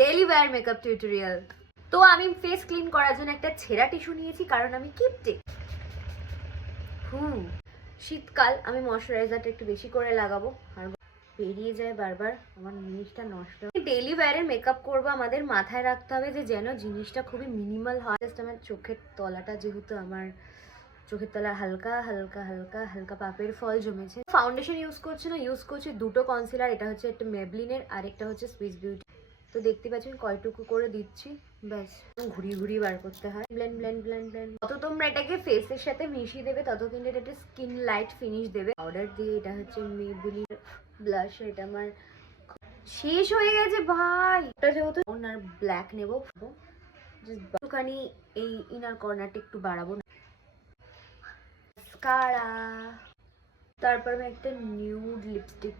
Daily wire makeup tutorial. তো আমি face clean করার জন্য একটা ছেঁড়া টিস্যু নিয়েছি, কারণ আমি কিপটে। শীতকাল, আমি ময়শ্চারাইজারটা একটু বেশি করে লাগাবো, আর বেরিয়ে যায় বারবার আমার জিনিসটা নষ্ট। ডেইলি ওয়্যারের মেকআপ করবো, আমাদের মাথায় রাখতে হবে যে যেন জিনিসটা খুবই মিনিমাল হয়। জাস্ট আমার চোখের তলাটা, যেহেতু আমার চোখের তলা হালকা হালকা হালকা হালকা পাপের ফল জমেছে। ফাউন্ডেশন ইউজ করছি না, ইউজ করছি দুটো কনসিলার। এটা হচ্ছে একটা মেবলিনের আর একটা হচ্ছে সুইস বিউটি। তো দেখতে পাচ্ছেন কয়টুকু করে দিচ্ছি, ব্যাস ঘুরিয়ে ঘুরিয়ে বার করতে হয়। Blend blend blend blend. যত তোমরা এটাকে ফেসের সাথে মিশিয়ে দেবে তত কিন্তু এটা একটা স্কিন লাইট ফিনিশ দেবে। পাউডার দিয়ে, এটা হচ্ছে মেবলিন ব্লাশ, এটা আমার শেষ হয়ে গেছে ভাই। এটা যেহেতু ওনার ব্ল্যাক নেবো, একটুখানি এই ইনার কর্নারটা একটু বাড়াবো। মাস্কারা, তারপর আমি একটা নিউড লিপস্টিক